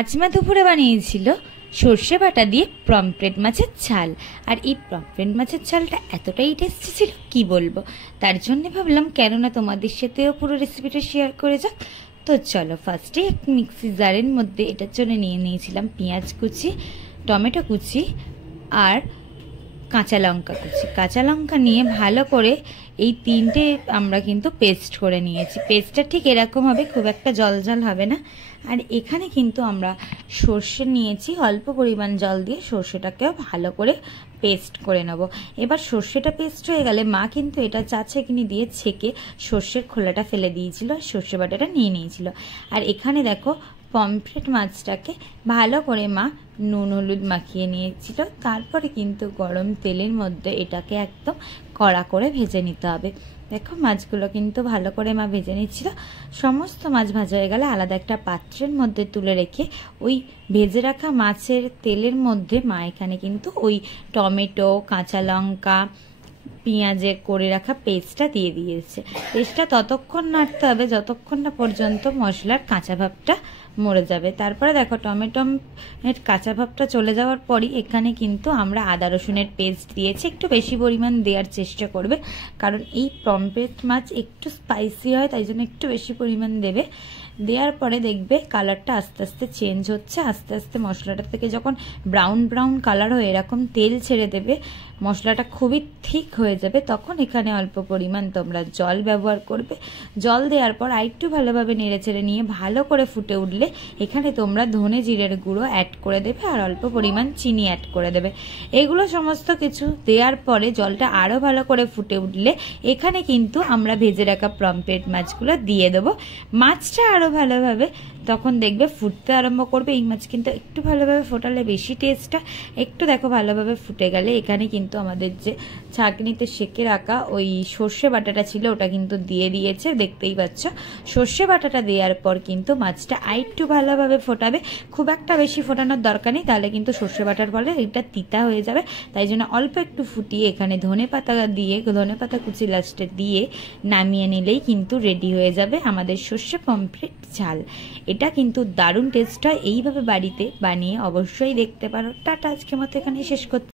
আজ মা দুপুরে বানিয়েছিল সর্ষে বাটা দিয়ে পমফ্রেট মাছের ঝাল। আর এই পমফ্রেট মাছের ঝালটা এতটাই টেস্টি ছিল কি বলবো। তার জন্য ভাবলাম কেননা তোমাদের সাথেও পুরো রেসিপিটা শেয়ার করে যাক। তো চলো, ফার্স্টে এক মিক্সি জারের মধ্যে এটার জন্য নিয়ে নিয়েছিলাম পেঁয়াজ কুচি, টমেটো কুচি আর কাঁচা লঙ্কা কুচি। কাঁচা লঙ্কা নিয়ে ভালো করে এই তিনটে আমরা কিন্তু পেস্ট করে নিয়েছি। পেস্টটা ঠিক এরকম হবে, খুব একটা জল জল হবে না। আর এখানে কিন্তু আমরা সর্ষে নিয়েছি, অল্প পরিমাণ জল দিয়ে সর্ষেটাকেও ভালো করে পেস্ট করে নেব। এবার সর্ষেটা পেস্ট হয়ে গেলে মা কিন্তু এটা চাছেকিনি দিয়ে ছেঁকে সর্ষের খোলাটা ফেলে দিয়েছিল, আর সর্ষে বাটাটা নিয়ে নিয়েছিল। আর এখানে দেখো পমফ্রেট মাছটাকে ভালো করে মা নুন হলুদ মাখিয়ে নিয়েছিল। তারপরে কিন্তু গরম তেলের মধ্যে এটাকে একদম কড়া করে ভেজে নিতে হবে। দেখো মাছগুলো কিন্তু ভালো করে মা ভেজে নিচ্ছিল। সমস্ত মাছ ভাজা হয়ে গেলে আলাদা একটা পাত্রের মধ্যে তুলে রেখে ওই ভেজে রাখা মাছের তেলের মধ্যে মা এখানে কিন্তু ওই টমেটো, কাঁচা লঙ্কা, পেঁয়াজের করে রাখা পেস্টটা দিয়ে দিয়েছে। পেস্টটা ততক্ষণ নাড়তে হবে যতক্ষণ না পর্যন্ত মশলার কাঁচা ভাবটা মরে যাবে। তারপরে দেখো টমেটো কাঁচা ভাবটা চলে যাওয়ার পরই এখানে কিন্তু আমরা আদা রসুনের পেস্ট দিয়েছি। একটু বেশি পরিমাণ দেওয়ার চেষ্টা করবে, কারণ এই পমফ্রেট মাছ একটু স্পাইসি হয়, তাই জন্য একটু বেশি পরিমাণ দেবে। দেওয়ার পরে দেখবে কালারটা আস্তে আস্তে চেঞ্জ হচ্ছে। আস্তে আস্তে মশলাটা থেকে যখন ব্রাউন ব্রাউন কালার হয়ে এরকম তেল ছেড়ে দেবে, মশলাটা খুবই ঠিক হয়ে যাবে, তখন এখানে অল্প পরিমাণ তোমরা জল ব্যবহার করবে। জল দেওয়ার পর আরেকটু ভালোভাবে নেড়ে ছেড়ে নিয়ে ভালো করে ফুটে উঠলে এখানে তোমরা ধনে জিরের গুঁড়ো অ্যাড করে দেবে আর অল্প পরিমাণ চিনি অ্যাড করে দেবে। এগুলো সমস্ত কিছু দেওয়ার পরে জলটা আরও ভালো করে ফুটে উঠলে এখানে কিন্তু আমরা ভেজে রাখা পমফ্রেট মাছগুলো দিয়ে দেবো। মাছটা আরও ভালোভাবে তখন দেখবে ফুটতে আরম্ভ করবে। এই মাছ কিন্তু একটু ভালোভাবে ফোটালে বেশি টেস্টটা। একটু দেখো ভালোভাবে ফুটে গেলে এখানে কিন্তু আমাদের যে ছাঁকনিতে সেঁকে রাখা ওই সর্ষে বাটাটা ছিল ওটা কিন্তু দিয়ে দিয়েছে, দেখতেই পাচ্ছ। সর্ষে বাটাটা দেওয়ার পর কিন্তু মাছটা আরেকটু ভালোভাবে ফোটাবে। খুব একটা বেশি ফোটানোর দরকার নেই, তাহলে কিন্তু সর্ষে বাটার ফলে এটা তিতা হয়ে যাবে। তাই জন্য অল্প একটু ফুটিয়ে এখানে ধনে পাতা কুচি লাস্টে দিয়ে নামিয়ে নিলেই কিন্তু রেডি হয়ে যাবে আমাদের সর্ষে পমফ্রেট ঝাল। এটা কিন্তু দারুণ টেস্ট হয়। এইভাবে বাড়িতে বানিয়ে অবশ্যই দেখতে পারো। টাটা, আজকের মতো এখানে শেষ করতে।